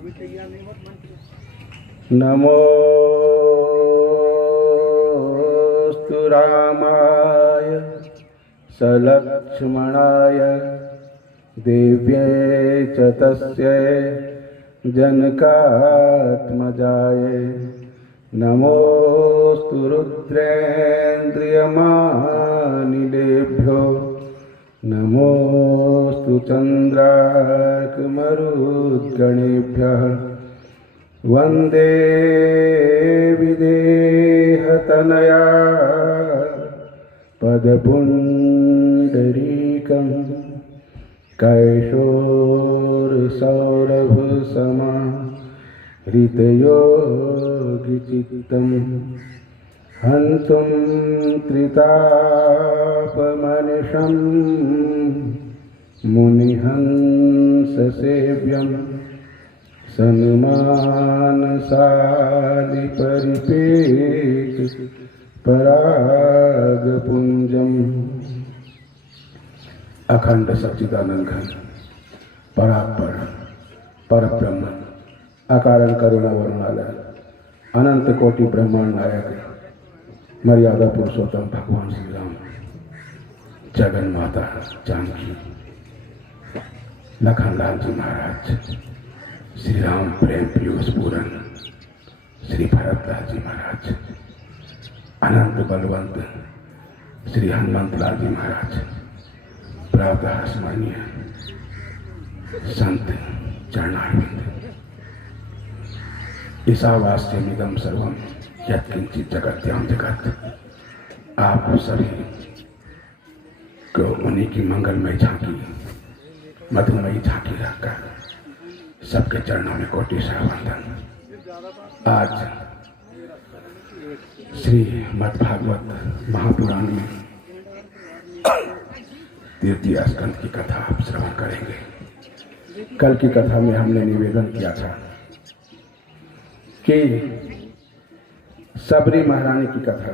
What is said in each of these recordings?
नमोस्तु रामाय सलक्ष्मणाय दिव्ये च तस्यै जनकात्मजाय नमोस्तु रुद्रेन्द्रियमानिलेभ्यो नमोस्तु चन्द्रार्कमरुद्गणेभ्यः वन्दे विदेहतनया पदपुण्डरीकं कैशोरसौरभसमा हृदयोगिचित्तं हन्तुं त्रितापमनिशं मुनिहंससेव्यं सन्मानसादिपरिपेत परागपुञ्जम्। अखंड सच्चिदानंद घन परात्पर परब्रह्म अकारण करुणा वरुणालय अनंत कोटि ब्रह्मांड नायक मर्यादा पुरुषोत्तम भगवान श्री राम, जगन माता जानकी, लखनलाल जी महाराज, श्री राम प्रेम पीयूष पूरन, श्री भरतलाल जी महाराज, अनंत बलवंत श्री हनुमंत लाल जी महाराज, प्राप्त स्मरणीय संत चरणारविंद, ईशावास्यमिदं सर्वं यत्किंचित जगत्यां जगत। आप सभी को उन्हीं की मंगलमय झांकी, मधुमयी झांकी रखकर सबके चरणों में कोटि सह वंदन। आज श्री मद्भागवत महापुराण में तृतीय स्कंद की कथा आप श्रवण करेंगे। कल की कथा में हमने निवेदन किया था कि सबरी महारानी की कथा,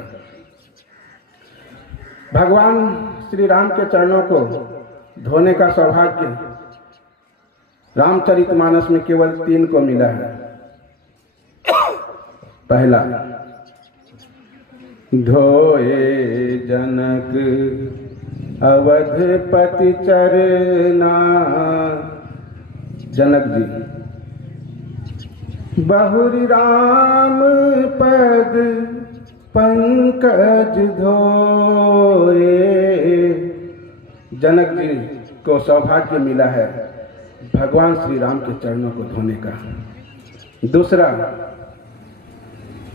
भगवान श्री राम के चरणों को धोने का सौभाग्य रामचरितमानस में केवल 3 को मिला है। पहला, धोए जनक अवधपति चरना, जनक जी बहुरी राम पद पंकज धोए। जनक जी को सौभाग्य मिला है भगवान श्री राम के चरणों को धोने का। दूसरा,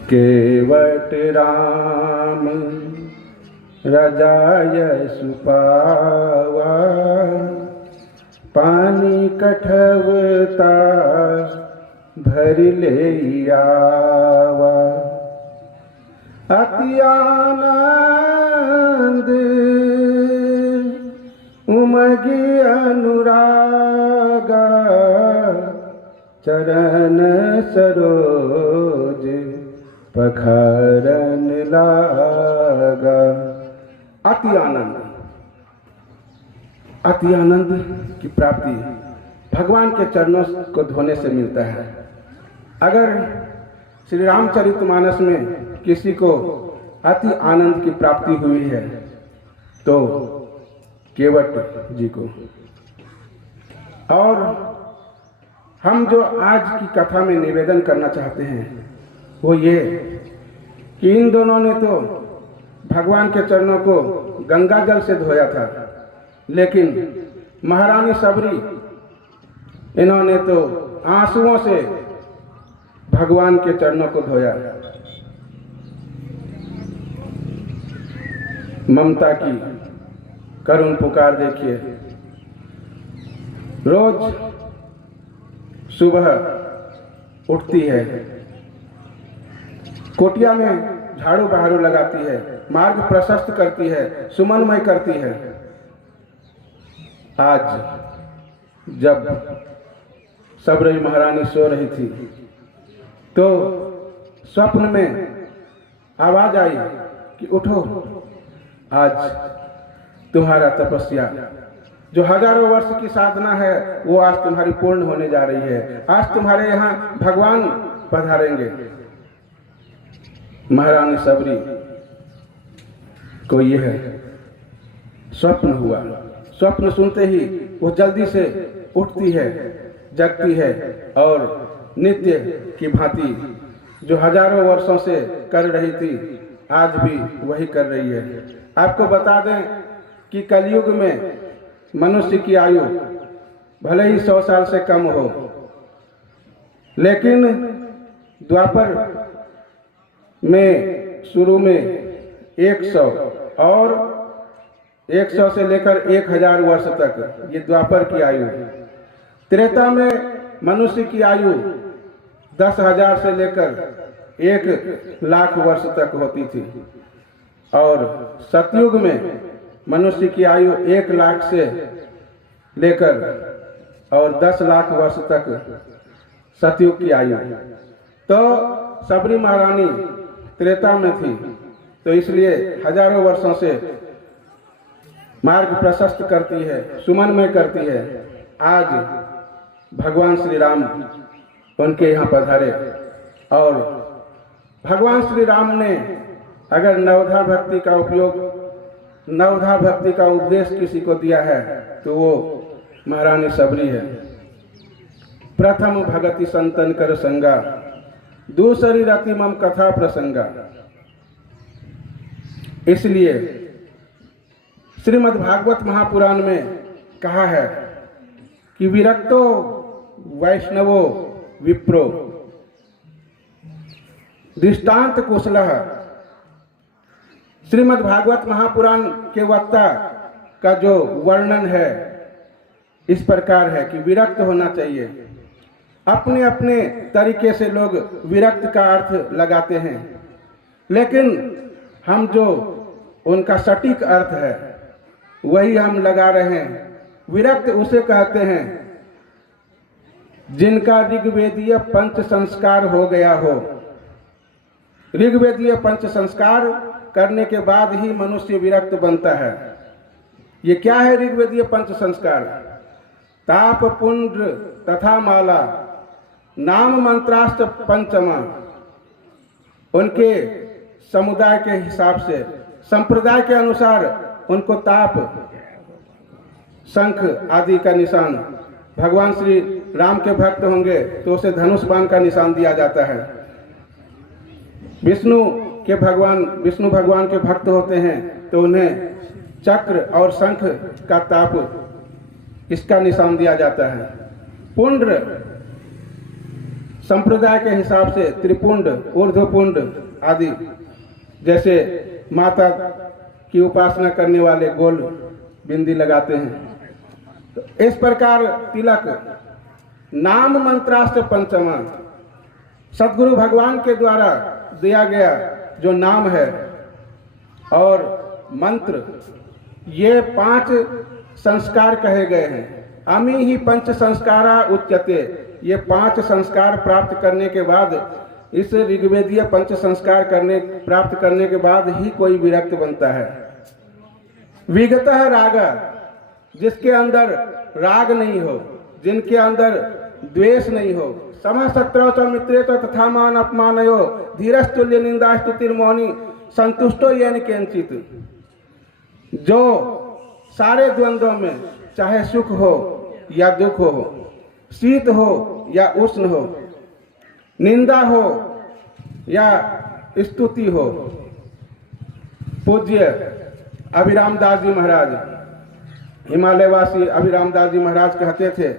केवट राम रजाय सुपावा, पानी कठवता भर ले आवा। अति आनंद उमगी अनुरागा, चरण सरोज पखारन लागा। अति आनंद, अति आनंद की प्राप्ति भगवान के चरणों को धोने से मिलता है। अगर श्री रामचरितमानस में किसी को अति आनंद की प्राप्ति हुई है तो केवट जी को। और हम जो आज की कथा में निवेदन करना चाहते हैं वो ये कि इन दोनों ने तो भगवान के चरणों को गंगा जल से धोया था, लेकिन महारानी सबरी, इन्होंने तो आंसुओं से भगवान के चरणों को धोया। ममता की करुण पुकार देखिए। रोज सुबह उठती है, कोटिया में झाड़ू बहारू लगाती है, मार्ग प्रशस्त करती है, सुमनमय करती है। आज जब सबरी महारानी सो रही थी तो स्वप्न में आवाज आई कि उठो, आज तुम्हारा तपस्या जो हजारों वर्ष की साधना है वो आज तुम्हारी पूर्ण होने जा रही है। आज तुम्हारे यहाँ भगवान पधारेंगे। महारानी सबरी को यह स्वप्न हुआ। स्वप्न सुनते ही वो जल्दी से उठती है, जगती है और नित्य की भांति जो हजारों वर्षों से कर रही थी आज भी वही कर रही है। आपको बता दें कि कलयुग में मनुष्य की आयु भले ही 100 साल से कम हो, लेकिन द्वापर में शुरू में 100 और 100 से लेकर 1000 वर्ष तक ये द्वापर की आयु। त्रेता में मनुष्य की आयु 10,000 से लेकर 1,00,000 वर्ष तक होती थी और सतयुग में मनुष्य की आयु 1,00,000 से लेकर और 10,00,000 वर्ष तक सतयुग की आयु। तो सबरी महारानी त्रेता में थी, तो इसलिए हजारों वर्षों से मार्ग प्रशस्त करती है, सुमनमय करती है। आज भगवान श्री राम उनके यहाँ पधारे और भगवान श्री राम ने अगर नवधा भक्ति का उपयोग, नवधा भक्ति का उपदेश किसी को दिया है तो वो महारानी सबरी है। प्रथम भगति संतन कर संगा, दूसरी रति मम कथा प्रसंगा। इसलिए श्रीमद् भागवत महापुराण में कहा है कि विरक्तो वैष्णवो विप्रो दृष्टांत कुशलः। श्रीमद् भागवत महापुराण के वक्ता का जो वर्णन है इस प्रकार है कि विरक्त होना चाहिए। अपने अपने तरीके से लोग विरक्त का अर्थ लगाते हैं, लेकिन हम जो उनका सटीक अर्थ है वही हम लगा रहे हैं। विरक्त उसे कहते हैं जिनका ऋग्वेदीय पंच संस्कार हो गया हो। ऋग्वेदीय पंच संस्कार करने के बाद ही मनुष्य विरक्त बनता है। ये क्या है ऋग्वेदीय पंच संस्कार? ताप, पुंड्र तथा माला, नाम मंत्राष्ट पंचमा। उनके समुदाय के हिसाब से, संप्रदाय के अनुसार उनको ताप, शंख आदि का निशान, भगवान श्री राम के भक्त होंगे तो उसे धनुष बाण का निशान दिया जाता है। विष्णु भगवान के भक्त होते हैं तो उन्हें चक्र और शंख का ताप इसका निशान दिया जाता है। पुंड्र संप्रदाय के हिसाब से त्रिपुंड, ऊर्ध्वपुंड आदि, जैसे माता की उपासना करने वाले गोल बिंदी लगाते हैं। तो इस प्रकार तिलक, नाम मंत्राष्ट पंचमा, सदगुरु भगवान के द्वारा दिया गया जो नाम है और मंत्र, ये 5 संस्कार कहे गए हैं। अमी ही पंच संस्कारा उच्यते। ये 5 संस्कार प्राप्त करने के बाद, इस ऋग्वेदीय पंच संस्कार प्राप्त करने के बाद ही कोई विरक्त बनता है। विगतः राग, जिसके अंदर राग नहीं हो, जिनके अंदर द्वेष नहीं हो। समः शत्रौ च मित्रे च तथा मान अपमानयो, धीरस्तुल्य निंदा स्तुतिर्मौनी, संतुष्टो येन केनचित। जो सारे द्वंद्वों में, चाहे सुख हो या दुख हो, शीत हो या उष्ण हो, निंदा हो या स्तुति हो। पूज्य अभिराम दास जी महाराज, हिमालयवासी अभिराम दास जी महाराज कहते थे,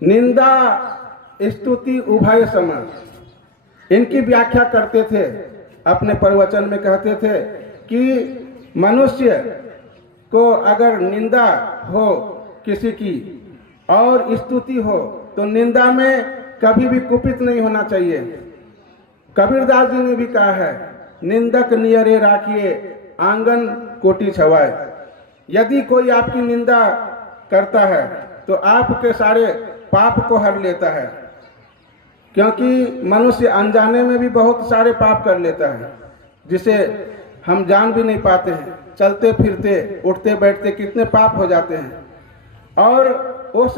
निंदा स्तुति उभय सम। इनकी व्याख्या करते थे, अपने प्रवचन में कहते थे कि मनुष्य को अगर निंदा हो किसी की और स्तुति हो तो निंदा में कभी भी कुपित नहीं होना चाहिए। कबीरदास जी ने भी कहा है, निंदक नियरे राखिए आंगन कोटि छवाए। यदि कोई आपकी निंदा करता है तो आपके सारे पाप को हर लेता है, क्योंकि मनुष्य अनजाने में भी बहुत सारे पाप कर लेता है जिसे हम जान भी नहीं पाते हैं। चलते फिरते, उठते बैठते कितने पाप हो जाते हैं। और उस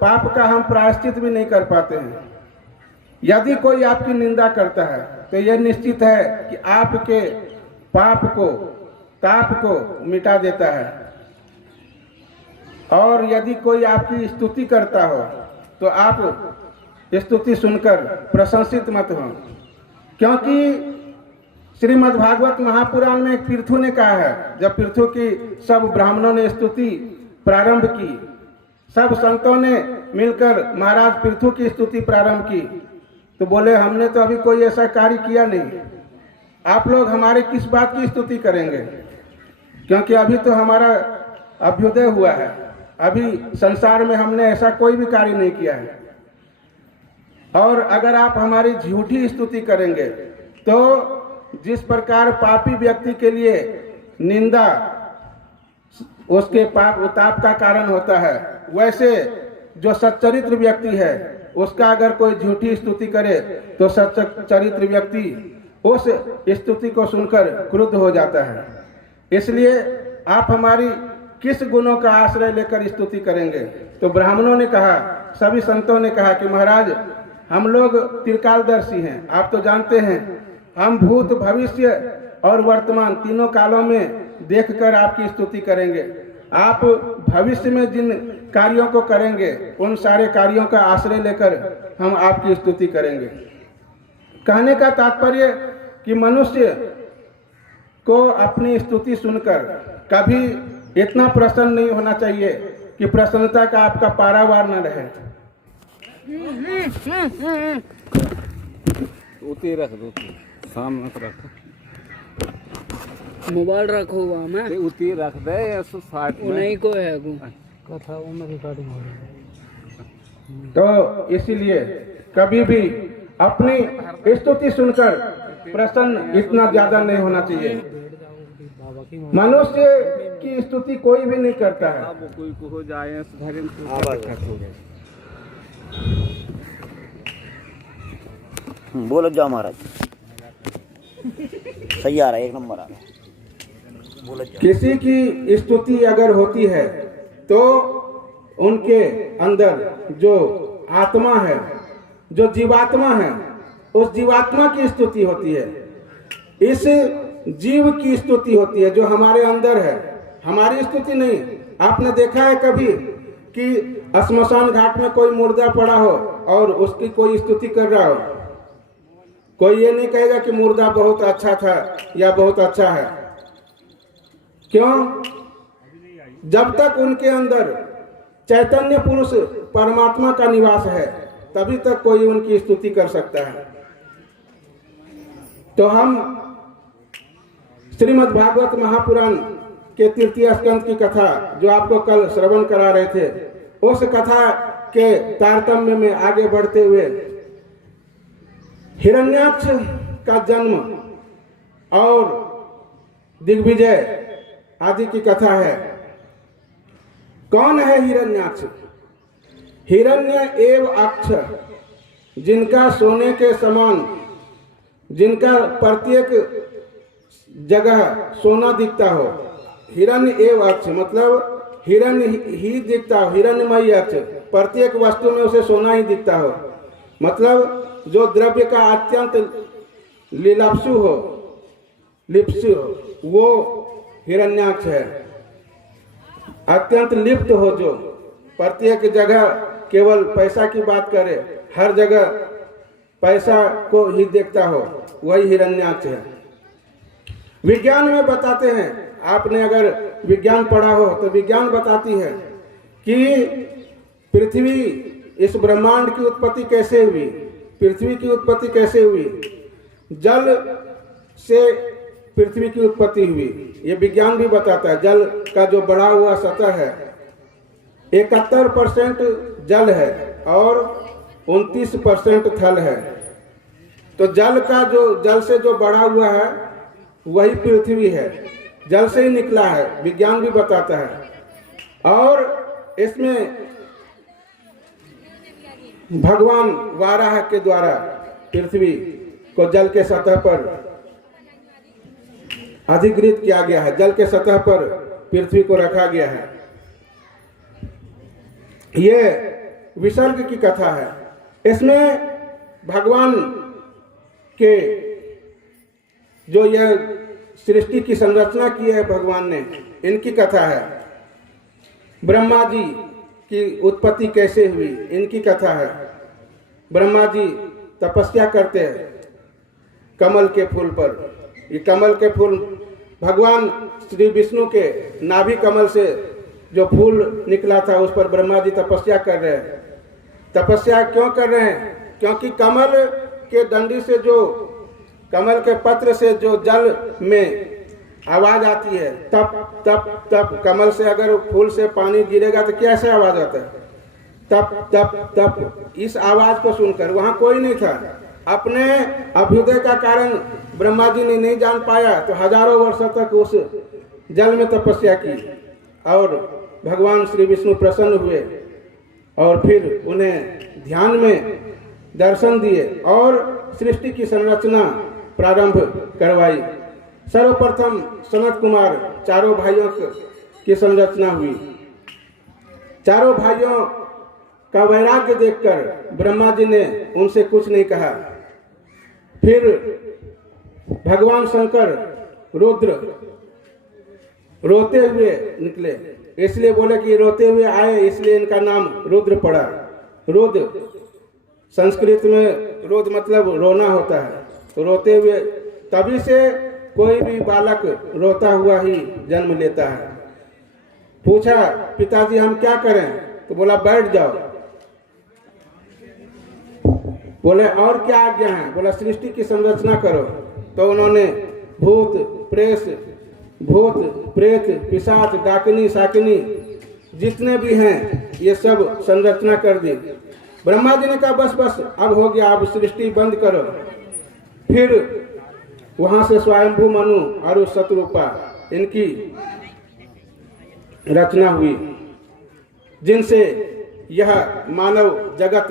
पाप का हम प्रायश्चित भी नहीं कर पाते हैं। यदि कोई आपकी निंदा करता है तो यह निश्चित है कि आपके पाप को, ताप को मिटा देता है। और यदि कोई आपकी स्तुति करता हो तो आप स्तुति सुनकर प्रशंसित मत हो, क्योंकि श्रीमद् भागवत महापुराण में पृथु ने कहा है, जब पृथु की सब ब्राह्मणों ने स्तुति प्रारंभ की, सब संतों ने मिलकर महाराज पृथु की स्तुति प्रारंभ की, तो बोले हमने तो अभी कोई ऐसा कार्य किया नहीं, आप लोग हमारे किस बात की स्तुति करेंगे, क्योंकि अभी तो हमारा अभ्युदय हुआ है, अभी संसार में हमने ऐसा कोई भी कार्य नहीं किया है। और अगर आप हमारी झूठी स्तुति करेंगे तो जिस प्रकार पापी व्यक्ति के लिए निंदा उसके पाप उताप का कारण होता है, वैसे जो सच्चरित्र व्यक्ति है उसका अगर कोई झूठी स्तुति करे तो सच्चरित्र व्यक्ति उस स्तुति को सुनकर क्रुद्ध हो जाता है। इसलिए आप हमारी किस गुणों का आश्रय लेकर स्तुति करेंगे? तो ब्राह्मणों ने कहा, सभी संतों ने कहा कि महाराज हम लोग त्रिकालदर्शी हैं, आप तो जानते हैं, हम भूत भविष्य और वर्तमान तीनों कालों में देखकर आपकी स्तुति करेंगे। आप भविष्य में जिन कार्यों को करेंगे उन सारे कार्यों का आश्रय लेकर हम आपकी स्तुति करेंगे। कहने का तात्पर्य कि मनुष्य को अपनी स्तुति सुनकर कभी इतना प्रसन्न नहीं होना चाहिए कि प्रसन्नता का आपका पारावार न रहे। उती रख दो, सामने रख, मोबाइल रखो वहाँ में, उती रख दे 160 में नहीं को है कथा में रिकॉर्डिंग हो रही है। तो इसीलिए कभी भी अपनी स्तुति सुनकर प्रसन्न इतना ज्यादा नहीं होना चाहिए। मनुष्य की स्तुति कोई भी नहीं करता है। अब कोई को हो जाए बोलो जाओ महाराज, सही आ रहा है, एक नंबर आ रहा है। बोलो जाओ। किसी की स्तुति अगर होती है तो उनके अंदर जो आत्मा है, जो जीवात्मा है, उस जीवात्मा की स्तुति होती है, इस जीव की स्तुति होती है जो हमारे अंदर है, हमारी स्तुति नहीं। आपने देखा है कभी कि श्मशान घाट में कोई मुर्दा पड़ा हो और उसकी कोई स्तुति कर रहा हो? कोई ये नहीं कहेगा कि मुर्दा बहुत अच्छा था या बहुत अच्छा है। क्यों? जब तक उनके अंदर चैतन्य पुरुष परमात्मा का निवास है तभी तक कोई उनकी स्तुति कर सकता है। तो हम श्रीमद् भागवत महापुराण के तृतीय स्कंद की कथा जो आपको कल श्रवण करा रहे थे, उस कथा के तारतम्य में आगे बढ़ते हुए हिरण्याक्ष का जन्म और दिग्विजय आदि की कथा है। कौन है हिरण्याक्ष? हिरण्य एव अक्ष, जिनका सोने के समान, जिनका प्रत्येक जगह सोना दिखता हो, हिरण्य एव अक्ष मतलब हिरण्य ही दिखता हो, हिरण्यमयी अक्ष, प्रत्येक वस्तु में उसे सोना ही दिखता हो, मतलब जो द्रव्य का अत्यंत लिप्सु हो, वो हिरण्याक्ष है। अत्यंत लिप्त हो, जो प्रत्येक जगह केवल पैसा की बात करे, हर जगह पैसा को ही देखता हो, वही हिरण्याक्ष है। विज्ञान में बताते हैं, आपने अगर विज्ञान पढ़ा हो तो विज्ञान बताती है कि पृथ्वी, इस ब्रह्मांड की उत्पत्ति कैसे हुई, पृथ्वी की उत्पत्ति कैसे हुई? जल से पृथ्वी की उत्पत्ति हुई। ये विज्ञान भी बताता है। जल का जो बढ़ा हुआ सतह है 71% जल है और 29% थल है। तो जल का जो, जल से जो बढ़ा हुआ है वही पृथ्वी है, जल से ही निकला है, विज्ञान भी बताता है। और इसमें भगवान वाराह के द्वारा पृथ्वी को जल के सतह पर अधिग्रहित किया गया है, जल के सतह पर पृथ्वी को रखा गया है। ये विसर्ग की कथा है। इसमें भगवान के जो यह सृष्टि की संरचना की है भगवान ने, इनकी कथा है। ब्रह्मा जी की उत्पत्ति कैसे हुई, इनकी कथा है। ब्रह्मा जी तपस्या करते हैं कमल के फूल पर। ये कमल के फूल भगवान श्री विष्णु के नाभि कमल से जो फूल निकला था, उस पर ब्रह्मा जी तपस्या कर रहे हैं। तपस्या क्यों कर रहे हैं? क्योंकि कमल के डंडी से, जो कमल के पत्र से जो जल में आवाज आती है, तप तप तप, कमल से अगर फूल से पानी गिरेगा तो कैसे आवाज आता है? तप तप तप। इस आवाज को सुनकर वहां कोई नहीं था। अपने अभ्युदय का कारण ब्रह्मा जी ने नहीं जान पाया, तो हजारों वर्षों तक उस जल में तपस्या की और भगवान श्री विष्णु प्रसन्न हुए और फिर उन्हें ध्यान में दर्शन दिए और सृष्टि की संरचना प्रारंभ करवाई। सर्वप्रथम सनत कुमार चारों भाइयों की संरचना हुई। चारों भाइयों का वैराग्य देखकर ब्रह्मा जी ने उनसे कुछ नहीं कहा। फिर भगवान शंकर रुद्र रोते हुए निकले, इसलिए बोले कि रोते हुए आए, इसलिए इनका नाम रुद्र पड़ा। रुद्र संस्कृत में रुद मतलब रोना होता है, तो रोते हुए, तभी से कोई भी बालक रोता हुआ ही जन्म लेता है। पूछा, पिताजी हम क्या करें? तो बोला बैठ जाओ। बोले और क्या आज्ञा है? बोला सृष्टि की संरचना करो। तो उन्होंने भूत प्रेत पिशाच डाकिनी शाकिनी जितने भी हैं ये सब संरचना कर दी। ब्रह्मा जी ने कहा बस बस अब हो गया, अब सृष्टि बंद करो। फिर वहां से स्वयंभू मनु और शतरूपा इनकी रचना हुई, जिनसे यह मानव जगत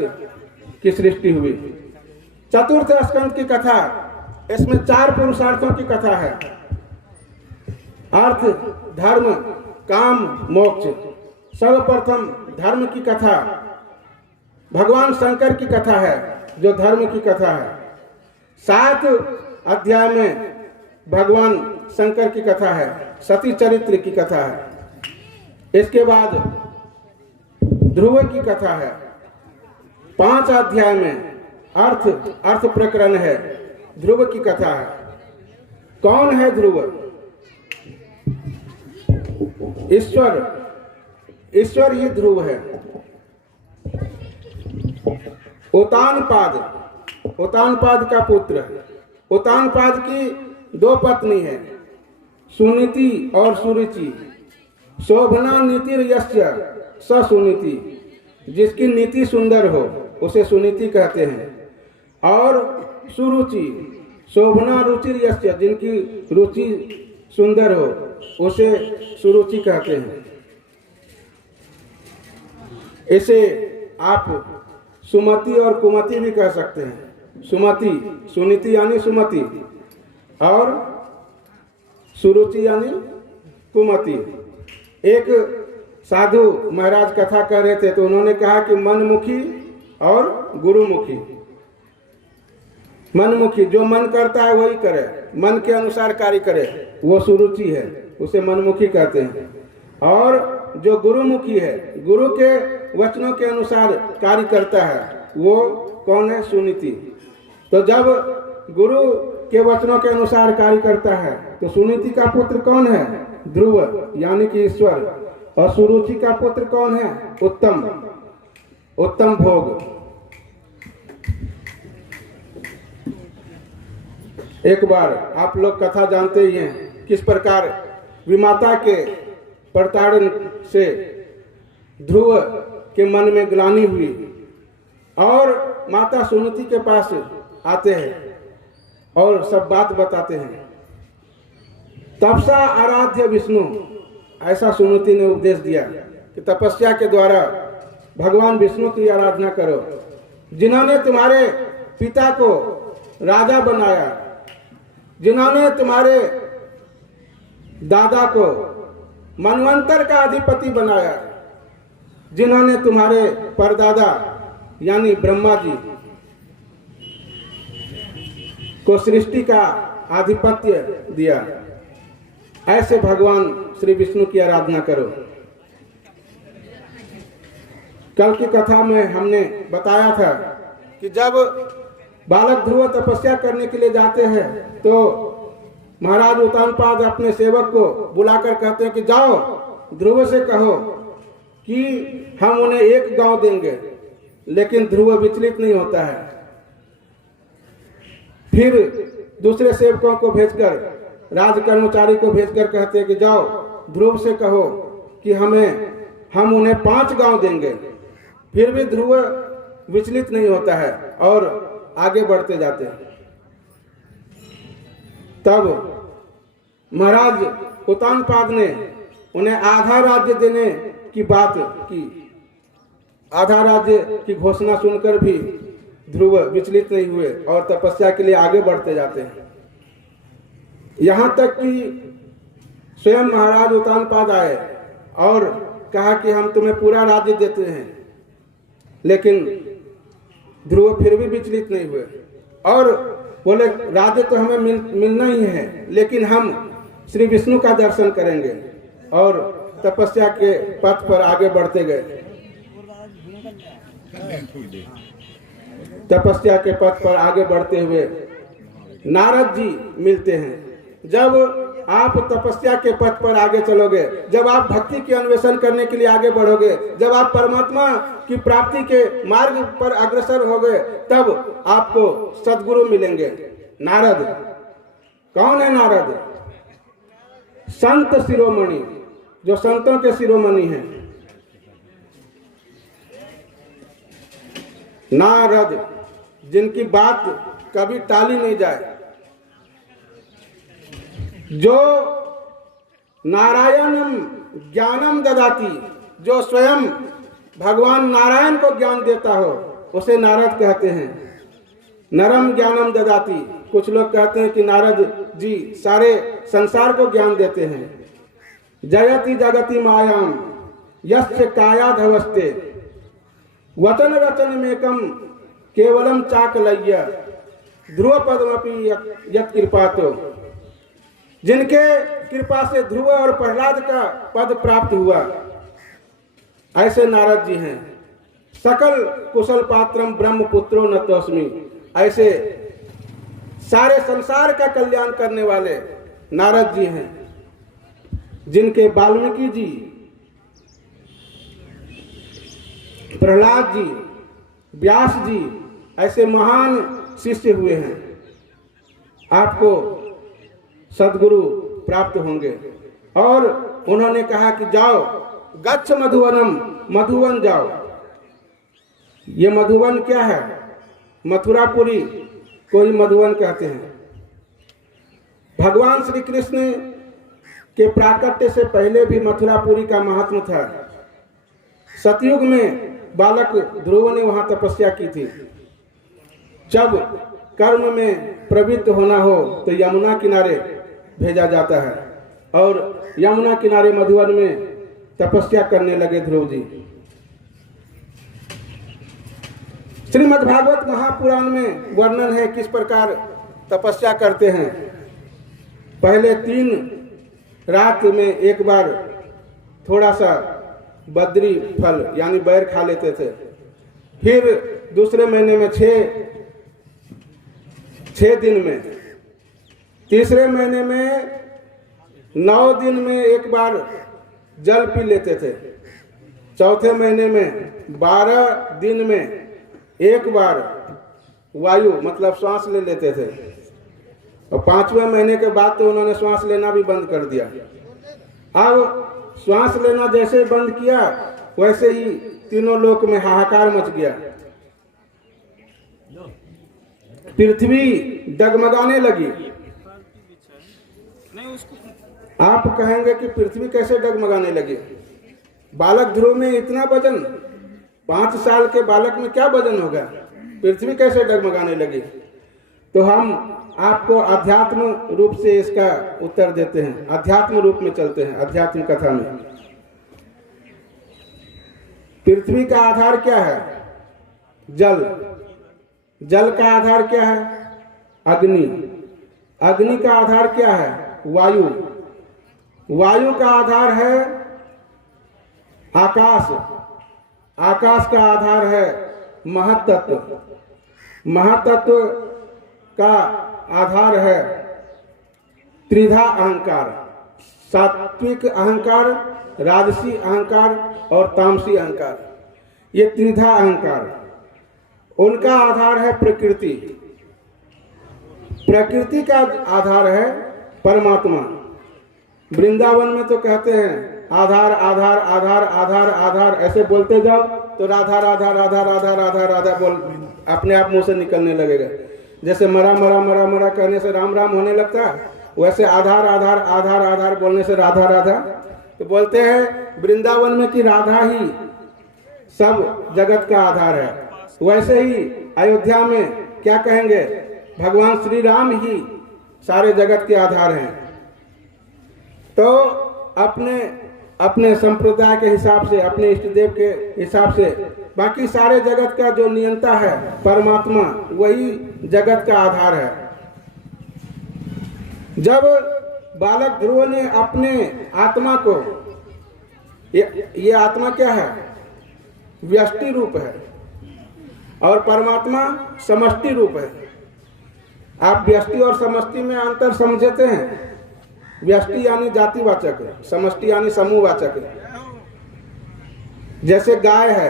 की सृष्टि हुई। चतुर्थ स्कंद की कथा, इसमें 4 पुरुषार्थों की कथा है। अर्थ धर्म काम मोक्ष। सर्वप्रथम धर्म की कथा भगवान शंकर की कथा है, जो धर्म की कथा है। 7 अध्याय में भगवान शंकर की कथा है, सती चरित्र की कथा है। इसके बाद ध्रुव की कथा है। 5 अध्याय में अर्थ प्रकरण है, ध्रुव की कथा है। कौन है ध्रुव? ईश्वर ही ध्रुव है। उतानपाद का पुत्र। उतानपाद की 2 पत्नी है, सुनीति और सुरुचि। शोभना नीतिर यस्य स सुनीति, जिसकी नीति सुंदर हो उसे सुनीति कहते हैं। और सुरुचि, शोभना रुचिर यस्य, जिनकी रुचि सुंदर हो उसे सुरुचि कहते हैं। इसे आप सुमति और कुमति भी कह सकते हैं। सुमति, सुनीति यानी सुमति, और सुरुचि यानी कुमति। एक साधु महाराज कथा कर रहे थे, तो उन्होंने कहा कि मनमुखी और गुरुमुखी। मनमुखी, जो मन करता है वही करे, मन के अनुसार कार्य करे, वो सुरुचि है, उसे मनमुखी कहते हैं। और जो गुरुमुखी है, गुरु के वचनों के अनुसार कार्य करता है, वो कौन है? सुनीति। तो जब गुरु के वचनों के अनुसार कार्य करता है तो सुनीति का पुत्र कौन है? ध्रुव यानी कि ईश्वर। और सुरुचि का पुत्र कौन है? उत्तम भोग। एक बार आप लोग कथा जानते ही हैं, किस प्रकार विमाता के प्रताड़न से ध्रुव के मन में ग्लानि हुई और माता सुनीति के पास आते हैं और सब बात बताते हैं। तपसा आराध्य विष्णु, ऐसा सुनीति ने उपदेश दिया कि तपस्या के द्वारा भगवान विष्णु की आराधना करो, जिन्होंने तुम्हारे पिता को राजा बनाया, जिन्होंने तुम्हारे दादा को मनवंतर का अधिपति बनाया, जिन्होंने तुम्हारे परदादा यानी ब्रह्मा जी को सृष्टि का आधिपत्य दिया, ऐसे भगवान श्री विष्णु की आराधना करो। कल की कथा में हमने बताया था कि जब बालक ध्रुव तपस्या करने के लिए जाते हैं तो महाराज उत्तानपाद अपने सेवक को बुलाकर कहते हैं कि जाओ ध्रुव से कहो कि हम उन्हें एक गांव देंगे, लेकिन ध्रुव विचलित नहीं होता है। फिर दूसरे सेवकों को भेजकर, राज कर्मचारी को भेजकर कहते हैं कि जाओ ध्रुव से कहो कि हम उन्हें 5 गांव देंगे। फिर भी ध्रुव विचलित नहीं होता है और आगे बढ़ते जाते हैं। तब महाराज उत्तानपाद ने उन्हें आधा राज्य देने की बात की। आधा राज्य की घोषणा सुनकर भी ध्रुव विचलित नहीं हुए और तपस्या के लिए आगे बढ़ते जाते हैं। यहाँ तक कि स्वयं महाराज उत्तानपाद आए और कहा कि हम तुम्हें पूरा राज्य देते हैं, लेकिन ध्रुव फिर भी विचलित नहीं हुए और बोले राज्य तो हमें मिलना ही है, लेकिन हम श्री विष्णु का दर्शन करेंगे। और तपस्या के पथ पर आगे बढ़ते गए। तपस्या के पथ पर आगे बढ़ते हुए नारद जी मिलते हैं। जब आप तपस्या के पथ पर आगे चलोगे, जब आप भक्ति के अन्वेषण करने के लिए आगे बढ़ोगे, जब आप परमात्मा की प्राप्ति के मार्ग पर अग्रसर होगे, तब आपको सद्गुरु मिलेंगे। नारद कौन है? नारद संत शिरोमणि, जो संतों के शिरोमणि हैं। नारद जिनकी बात कभी टाली नहीं जाए, जो नारायणम ज्ञानम ददाति, जो स्वयं भगवान नारायण को ज्ञान देता हो, उसे नारद कहते हैं। नरम ज्ञानम ददाति, कुछ लोग कहते हैं कि नारद जी सारे संसार को ज्ञान देते हैं। जयति जगति मायाम यस्य कायाधवस्ते वचन रचन मेकम केवलम चाकलय्य ध्रुव पदमपि यत् कृपातो, जिनके कृपा से ध्रुव और प्रहलाद का पद प्राप्त हुआ, ऐसे नारद जी हैं। सकल कुशल पात्रम ब्रह्मपुत्रो न तस्मि, ऐसे सारे संसार का कल्याण करने वाले नारद जी हैं, जिनके वाल्मीकि जी, प्रहलाद जी, व्यास जी ऐसे महान शिष्य हुए हैं। आपको सद्गुरु प्राप्त होंगे। और उन्होंने कहा कि जाओ गच्छ मधुवनम, मधुवन जाओ। ये मधुवन क्या है? मथुरापुरी कोई मधुवन कहते हैं। भगवान श्री कृष्ण के प्राकट्य से पहले भी मथुरापुरी का महात्म था। सतयुग में बालक ध्रुव ने वहां तपस्या की थी। जब कर्म में प्रवृत्त होना हो तो यमुना किनारे भेजा जाता है, और यमुना किनारे मधुवन में तपस्या करने लगे ध्रुव जी। श्रीमद्भागवत महापुराण में वर्णन है किस प्रकार तपस्या करते हैं। पहले 3 रात में एक बार थोड़ा सा बद्री फल यानी बैर खा लेते थे। फिर दूसरे महीने में 6 दिन में, तीसरे महीने में 9 दिन में एक बार जल पी लेते थे। चौथे महीने में 12 दिन में एक बार वायु मतलब श्वास ले लेते थे। और 5वें महीने के बाद तो उन्होंने श्वास लेना भी बंद कर दिया। अब श्वास लेना जैसे बंद किया, वैसे ही तीनों लोक में हाहाकार मच गया। पृथ्वी डगमगाने लगी। आप कहेंगे कि पृथ्वी कैसे डगमगाने लगी? बालक ध्रुव में इतना वजन, 5 साल के बालक में क्या वजन होगा? पृथ्वी कैसे डगमगाने लगी? तो हम आपको अध्यात्म रूप से इसका उत्तर देते हैं। अध्यात्म रूप में चलते हैं, अध्यात्म कथा में। पृथ्वी का आधार क्या है? जल। जल का आधार क्या है? अग्नि। अग्नि का आधार क्या है? वायु। वायु का आधार है आकाश। आकाश का आधार है महातत्व। महातत्व का आधार है त्रिधा अहंकार, सात्विक अहंकार, राजसी अहंकार और तामसी अहंकार। ये त्रिधा अहंकार, उनका आधार है प्रकृति। प्रकृति का आधार है परमात्मा। वृंदावन में तो कहते हैं आधार आधार आधार आधार आधार, ऐसे बोलते जाओ तो राधा राधा राधा राधा राधा राधा बोल अपने आप मुंह से निकलने लगेगा। जैसे मरा मरा मरा मरा कहने से राम राम होने लगता है, वैसे आधार आधार आधार आधार बोलने से राधा राधा। तो बोलते हैं वृंदावन में कि राधा ही सब जगत का आधार है। वैसे ही अयोध्या में क्या कहेंगे? भगवान श्री राम ही सारे जगत के आधार हैं। तो अपने अपने संप्रदाय के हिसाब से, अपने इष्ट देव के हिसाब से, बाकी सारे जगत का जो नियंता है परमात्मा, वही जगत का आधार है। जब बालक ध्रुव ने अपने आत्मा को, ये आत्मा क्या है? व्यष्टि रूप है और परमात्मा समष्टि रूप है। आप व्यष्टि और समष्टि में अंतर समझते हैं? व्यष्टि यानी जातिवाचक है, समष्टि यानी समूहवाचक है। जैसे गाय है,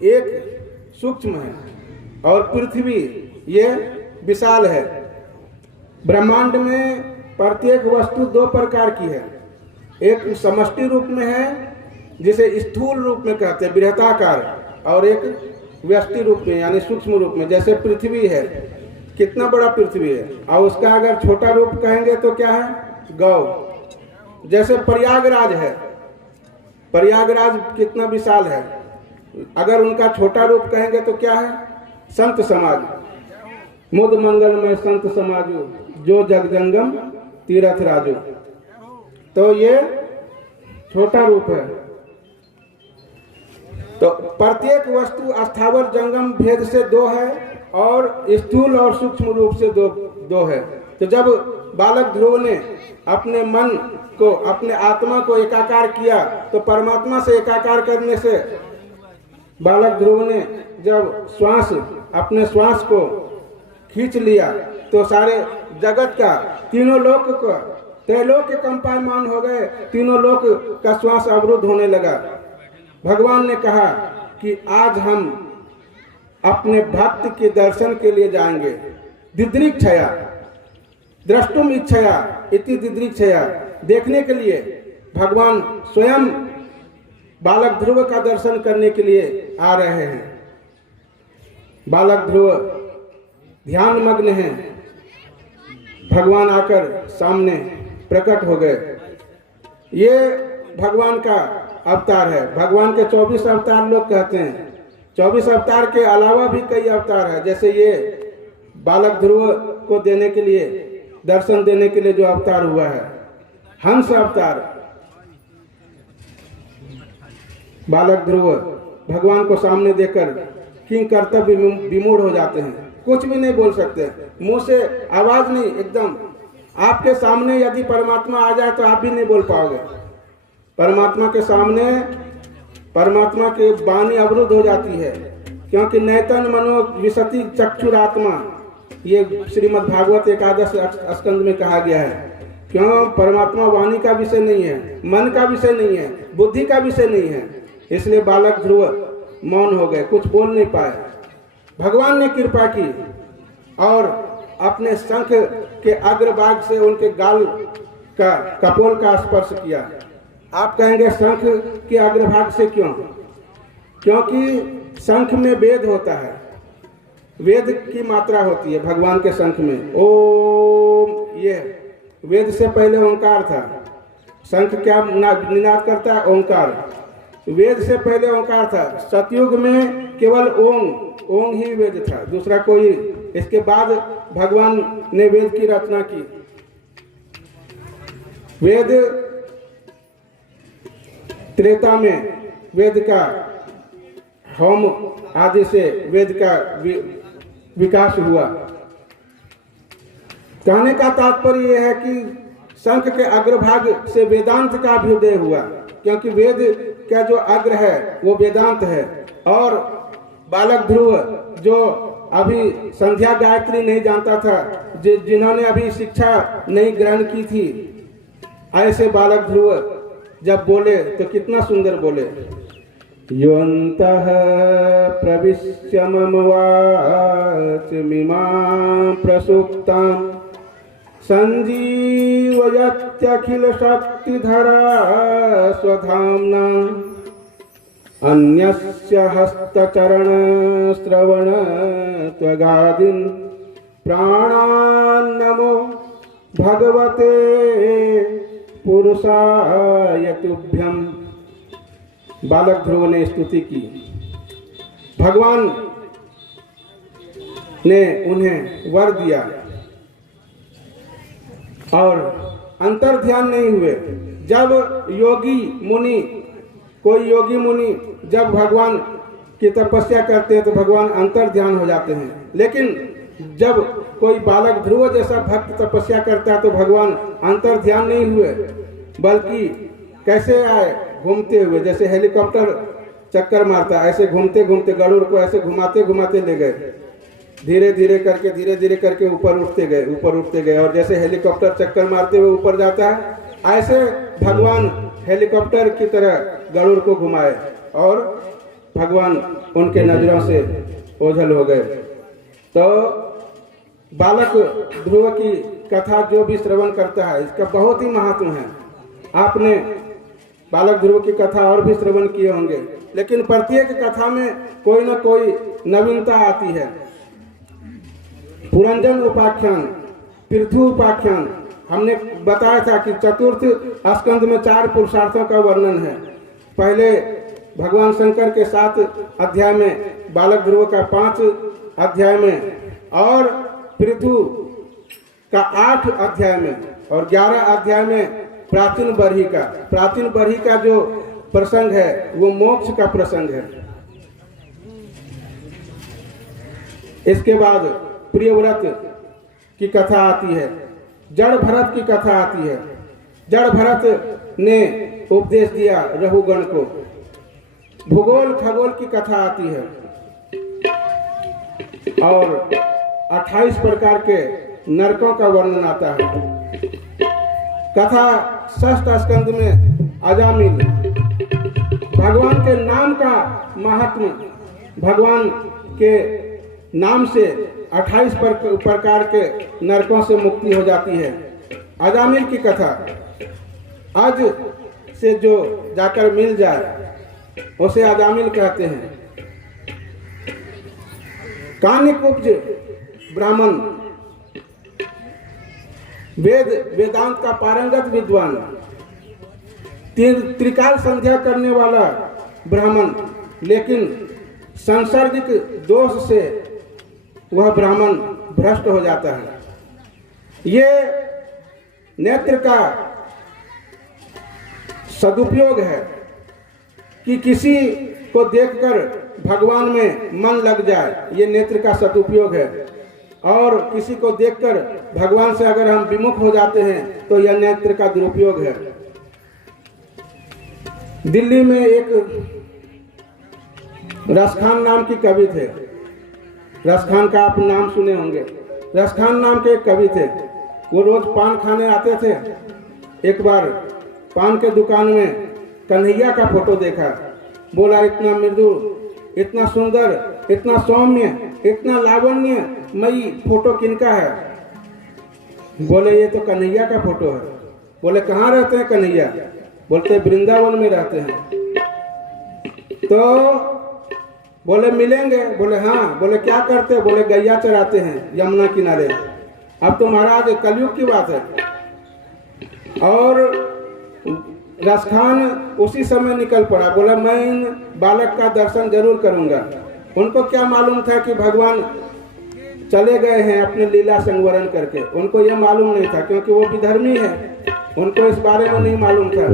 एक सूक्ष्म है और पृथ्वी ये विशाल है। ब्रह्मांड में प्रत्येक वस्तु दो प्रकार की है। एक समष्टि रूप में है जिसे स्थूल रूप में कहते हैं बृहदाकार, और एक व्यष्टि रूप में यानी सूक्ष्म रूप में। जैसे पृथ्वी है, कितना बड़ा पृथ्वी है, और उसका अगर छोटा रूप कहेंगे तो क्या है? गौ। जैसे प्रयागराज है, प्रयागराज कितना विशाल है, अगर उनका छोटा रूप कहेंगे तो क्या है? संत समाज। मुद मंगल में संत समाजो, जो जगजंगम तीरथ राजो। तो ये छोटा रूप है। तो प्रत्येक वस्तु अस्थावर जंगम भेद से दो है और स्थूल और सूक्ष्म रूप से दो है। तो जब बालक ध्रुव ने अपने मन को, अपने आत्मा को एकाकार किया, तो परमात्मा से एकाकार करने से बालक ध्रुव ने जब अपने श्वास को खींच लिया तो सारे जगत का, तीनों लोक का, त्रैलोक के कंपायमान हो गए। तीनों लोक का श्वास अवरुद्ध होने लगा। भगवान ने कहा कि आज हम अपने भक्त के दर्शन के लिए जाएंगे। दिदृक्षया, द्रष्टुम इच्छया इति दिदृक्षया, देखने के लिए भगवान स्वयं बालक ध्रुव का दर्शन करने के लिए आ रहे हैं। बालक ध्रुव ध्यान मग्न हैं। भगवान आकर सामने प्रकट हो गए। ये भगवान का अवतार है। भगवान के 24 अवतार लोग कहते हैं। 24 अवतार के अलावा भी कई अवतार है। जैसे ये बालक ध्रुव को देने के लिए, दर्शन देने के लिए जो अवतार हुआ है, हंस अवतार। बालक ध्रुव भगवान को सामने देखकर किंग कर्तव्य विमूढ़ हो जाते हैं, कुछ भी नहीं बोल सकते, मुंह से आवाज नहीं। एकदम आपके सामने यदि परमात्मा आ जाए तो आप भी नहीं बोल पाओगे। परमात्मा के सामने परमात्मा की वाणी अवरुद्ध हो जाती है, क्योंकि नैतन मनो विशति चक्षुरात्मा, ये श्रीमद् भागवत एकादश स्कंद में कहा गया है। क्यों? परमात्मा वाणी का विषय नहीं है, मन का विषय नहीं है, बुद्धि का विषय नहीं है। इसलिए बालक ध्रुव मौन हो गए, कुछ बोल नहीं पाए। भगवान ने कृपा की और अपने शंख के अग्रभाग से उनके गाल का, कपोल का स्पर्श किया। आप कहेंगे शंख के अग्रभाग से क्यों? क्योंकि शंख में वेद होता है, वेद की मात्रा होती है भगवान के शंख में। ओम, ये वेद से पहले ओंकार था। शंख क्या निनाद करता है? ओंकार। वेद से पहले ओंकार था। सतयुग में केवल ओम ही वेद था, दूसरा कोई। इसके बाद भगवान ने वेद की रचना की। वेद त्रेता में वेद का होम आदि से वेद का विकास हुआ। कहने का तात्पर्य यह है कि शंख के अग्रभाग से वेदांत का अभ्युदय हुआ, क्योंकि वेद का जो अग्र है वो वेदांत है। और बालक ध्रुव जो अभी संध्या गायत्री नहीं जानता था, जिन्होंने अभी शिक्षा नहीं ग्रहण की थी, ऐसे बालक ध्रुव जब बोले तो कितना सुंदर बोले। योऽन्तः प्रविश्य मम वाचमिमां प्रसुप्तां संजीवयत्यखिल शक्तिधरा स्वधाम्ना अन्यस्य हस्तचरण श्रवण त्वगादीन् प्राणान् नमो भगवते पुरुषाय तुभ्यम्। बालक ध्रुव ने स्तुति की। भगवान ने उन्हें वर दिया और अंतर ध्यान नहीं हुए। जब कोई योगी मुनि जब भगवान की तपस्या करते हैं तो भगवान अंतर ध्यान हो जाते हैं, लेकिन जब कोई बालक ध्रुव जैसा भक्त तपस्या करता है तो भगवान अंतर ध्यान नहीं हुए, बल्कि कैसे आए, घूमते हुए, जैसे हेलीकॉप्टर चक्कर मारता है ऐसे घूमते घूमते गरुड़ को ऐसे घुमाते घुमाते ले गए। धीरे धीरे करके ऊपर उठते गए और जैसे हेलीकॉप्टर चक्कर मारते हुए ऊपर जाता है, ऐसे भगवान हेलीकॉप्टर की तरह गरुड़ को घुमाए और भगवान उनके नजरों से ओझल हो गए। तो बालक ध्रुव की कथा जो भी श्रवण करता है इसका बहुत ही महत्व है। आपने बालक ध्रुव की कथा और भी श्रवण किए होंगे, लेकिन प्रत्येक कथा में कोई न कोई नवीनता आती है। पुरंजन उपाख्यान, पृथु उपाख्यान, हमने बताया था कि चतुर्थ स्कंद में 4 पुरुषार्थों का वर्णन है। पहले भगवान शंकर के 7 अध्याय में, बालक ध्रुव का 5 अध्याय में और पृथु का 8 अध्याय में और 11 अध्याय में प्राचीन बरही का जो प्रसंग है वो मोक्ष का प्रसंग है। इसके बाद प्रियव्रत की कथा आती है, जड़ भरत की कथा आती है। जड़ भरत ने उपदेश दिया रघुगण को। भूगोल खगोल की कथा आती है और 28 प्रकार के नरकों का वर्णन आता है। कथा 6th स्कंद में अजामिल, भगवान के नाम का महात्म, भगवान के नाम से 28 प्रकार के नरकों से मुक्ति हो जाती है। अजामिल की कथा, आज से जो जाकर मिल जाए उसे अजामिल कहते हैं। कान्यकुब्ज ब्राह्मण, वेदांत का पारंगत विद्वान, त्रिकाल संध्या करने वाला ब्राह्मण, लेकिन सांसर्गिक दोष से वह ब्राह्मण भ्रष्ट हो जाता है। ये नेत्र का सदुपयोग है कि किसी को देखकर भगवान में मन लग जाए, ये नेत्र का सदुपयोग है। और किसी को देखकर भगवान से अगर हम विमुख हो जाते हैं तो यह नेत्र का दुरुपयोग है। दिल्ली में एक रसखान नाम की कवि थे। रसखान का आप नाम सुने होंगे। रसखान नाम के एक कवि थे। वो रोज पान खाने आते थे। एक बार पान के दुकान में कन्हैया का फोटो देखा। बोला, इतना मृदु, इतना सुंदर, इतना सौम्य, इतना लावण्यमयी फोटो किनका है? बोले, ये तो कन्हैया का फोटो है। बोले, कहाँ रहते हैं कन्हैया? बोलते, वृंदावन में रहते हैं। तो बोले, मिलेंगे? बोले, हाँ। बोले, क्या करते? बोले, गैया चराते हैं यमुना किनारे। अब तो महाराज कलयुग की बात है। और रसखान उसी समय निकल पड़ा। बोला, मैं इन बालक का दर्शन जरूर करूंगा। उनको क्या मालूम था कि भगवान चले गए हैं अपने लीला संवरण करके। उनको यह मालूम नहीं था, क्योंकि वो विधर्मी है। उनको इस बारे में नहीं मालूम था।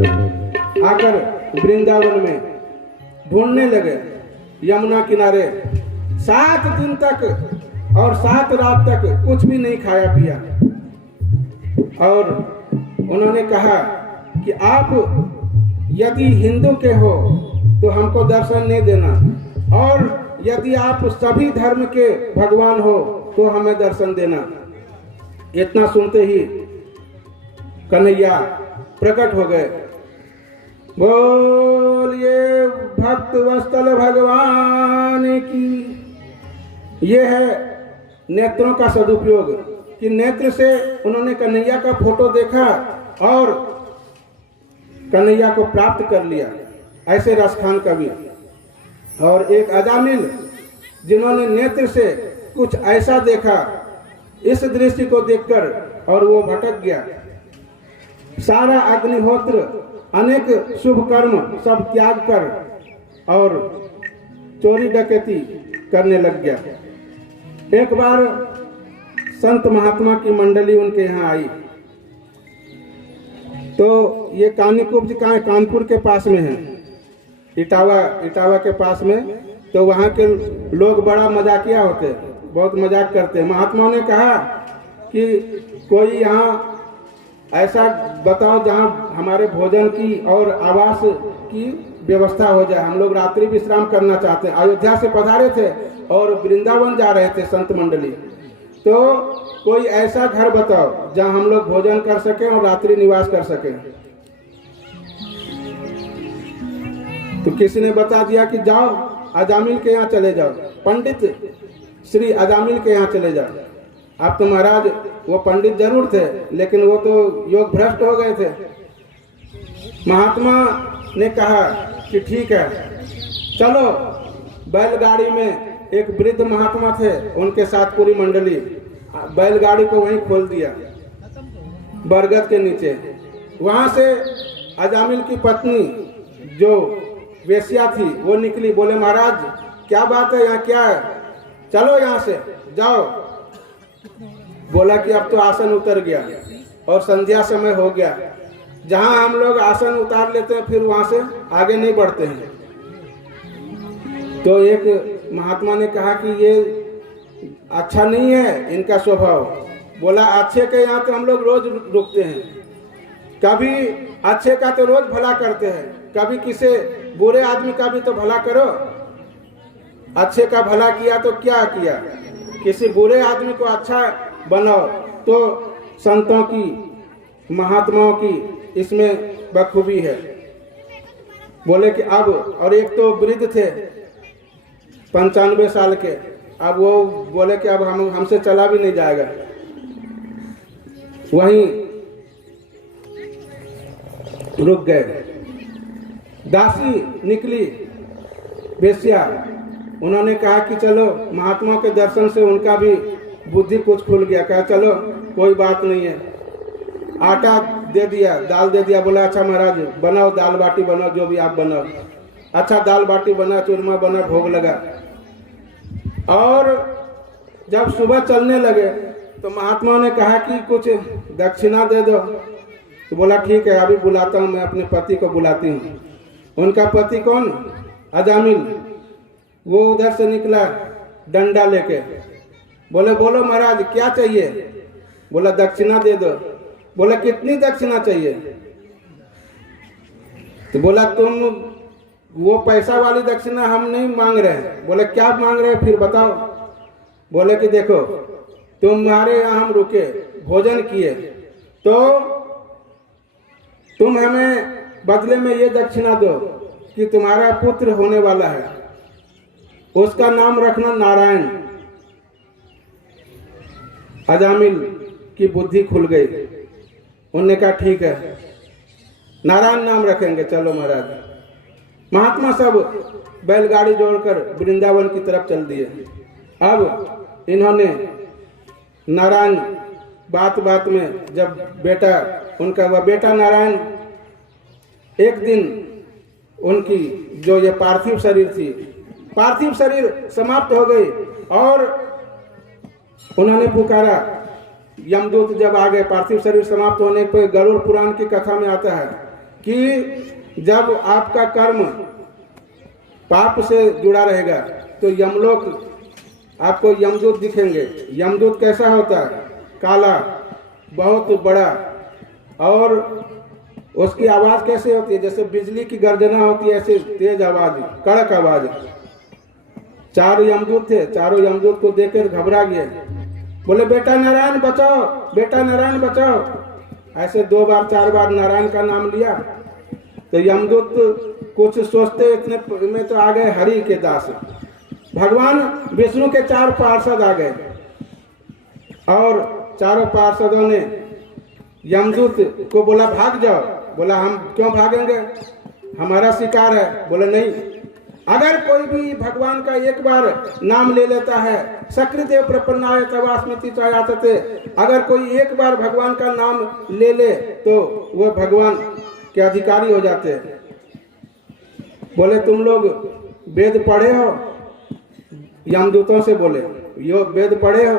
आकर वृंदावन में ढूंढने लगे यमुना किनारे 7 दिन तक और 7 रात तक कुछ भी नहीं खाया पिया। और उन्होंने कहा कि आप यदि हिंदू के हो तो हमको दर्शन नहीं देना, और यदि आप सभी धर्म के भगवान हो तो हमें दर्शन देना। इतना सुनते ही कन्हैया प्रकट हो गए। बोलिए भक्त वत्सल भगवान की। ये है नेत्रों का सदुपयोग कि नेत्र से उन्होंने कन्हैया का फोटो देखा और कन्हैया को प्राप्त कर लिया। ऐसे रसखान कवि। और एक अजामिल जिन्होंने नेत्र से कुछ ऐसा देखा, इस दृश्य को देखकर और वो भटक गया। सारा अग्निहोत्र, अनेक शुभ कर्म सब त्याग कर और चोरी डकैती करने लग गया। एक बार संत महात्मा की मंडली उनके यहाँ आई। तो ये कानीकुब्ज कहाँ है? कानपुर के पास में है, इटावा के पास में। तो वहाँ के लोग बड़ा मजाकिया होते, बहुत मजाक करते। महात्मा ने कहा कि कोई यहाँ ऐसा बताओ जहाँ हमारे भोजन की और आवास की व्यवस्था हो जाए। हम लोग रात्रि विश्राम करना चाहते हैं। अयोध्या से पधारे थे और वृंदावन जा रहे थे संत मंडली। तो कोई ऐसा घर बताओ जहाँ हम लोग भोजन कर सकें और रात्रि निवास कर सकें। तो किसी ने बता दिया कि जाओ अजामिल के यहाँ चले जाओ, पंडित श्री अजामिल के यहाँ चले जाओ। आप तो महाराज वो पंडित जरूर थे, लेकिन वो तो योग भ्रष्ट हो गए थे। महात्मा ने कहा कि ठीक है चलो। बैलगाड़ी में एक वृद्ध महात्मा थे, उनके साथ पूरी मंडली बैलगाड़ी को वहीं खोल दिया बरगद के नीचे। वहां से अजामिल की पत्नी जो वेश्या थी वो निकली। बोले महाराज क्या बात है, यहाँ क्या है? चलो यहाँ से जाओ। बोला कि अब तो आसन उतर गया और संध्या समय हो गया। जहाँ हम लोग आसन उतार लेते हैं फिर वहां से आगे नहीं बढ़ते हैं। तो एक महात्मा ने कहा कि ये अच्छा नहीं है इनका स्वभाव। बोला अच्छे के यहाँ तो हम लोग रोज रुकते हैं, कभी अच्छे का तो रोज भला करते हैं, कभी किसी बुरे आदमी का भी तो भला करो। अच्छे का भला किया तो क्या किया, किसी बुरे आदमी को अच्छा बनाओ। तो संतों की महात्माओं की इसमें बखूबी है। बोले कि अब, और एक तो वृद्ध थे 95 साल के, अब वो बोले कि अब हमसे चला भी नहीं जाएगा। वहीं रुक गए। दासी निकली वेश्या, उन्होंने कहा कि चलो महात्मा के दर्शन से उनका भी बुद्धि कुछ खुल गया। कहा चलो कोई बात नहीं है। आटा दे दिया, दाल दे दिया। बोला अच्छा महाराज बनाओ, दाल बाटी बनाओ, जो भी आप बनाओ। अच्छा दाल बाटी बना, चूरमा बना, भोग लगा। और जब सुबह चलने लगे तो महात्मा ने कहा कि कुछ दक्षिणा दे दो। तो बोला ठीक है अभी बुलाता हूँ, मैं अपने पति को बुलाती हूँ। उनका पति कौन? अजामिल। वो उधर से निकला डंडा लेके। बोले बोलो महाराज क्या चाहिए? बोला दक्षिणा दे दो। बोला कितनी दक्षिणा चाहिए? तो बोला तुम वो पैसा वाली दक्षिणा हम नहीं मांग रहे हैं। बोले क्या मांग रहे हैं फिर बताओ। बोले कि देखो तुम्हारे यहाँ हम रुके, भोजन किए, तो तुम हमें बदले में ये दक्षिणा दो कि तुम्हारा पुत्र होने वाला है, उसका नाम रखना नारायण। अजामिल की बुद्धि खुल गई। उन्होंने कहा ठीक है नारायण नाम रखेंगे, चलो महाराज। महात्मा सब बैलगाड़ी जोड़कर वृंदावन की तरफ चल दिए। अब इन्होंने नारायण बात बात में जब बेटा उनका वह बेटा नारायण, एक दिन उनकी जो ये पार्थिव शरीर थी, पार्थिव शरीर समाप्त हो गई और उन्होंने पुकारा। यमदूत जब आ गए, पार्थिव शरीर समाप्त होने पर गरुड़ पुराण की कथा में आता है कि जब आपका कर्म पाप से जुड़ा रहेगा तो यमलोक आपको यमदूत दिखेंगे। यमदूत कैसा होता है? काला, बहुत बड़ा, और उसकी आवाज़ कैसे होती है? जैसे बिजली की गर्जना होती है, ऐसे तेज आवाज़, कड़क आवाज़। 4 यमदूत थे, चारों यमदूत को देखकर घबरा गए, बोले बेटा नारायण बचाओ, बेटा नारायण बचाओ। ऐसे 2 बार 4 बार नारायण का नाम लिया तो यमदूत कुछ सोचते इतने में तो आ गए हरि के दास, भगवान विष्णु के 4 पार्षद आ गए और चारों पार्षदों ने यमदूत को बोला भाग जाओ। बोला हम क्यों भागेंगे, हमारा शिकार है। बोले नहीं, अगर कोई भी भगवान का एक बार नाम ले लेता है, सकृदेव प्रपन्नाय तवास्मृति चायातते, अगर कोई एक बार भगवान का नाम ले ले तो वह भगवान के अधिकारी हो जाते हैं। बोले तुम लोग वेद पढ़े हो? यमदूतों से बोले यो वेद पढ़े हो?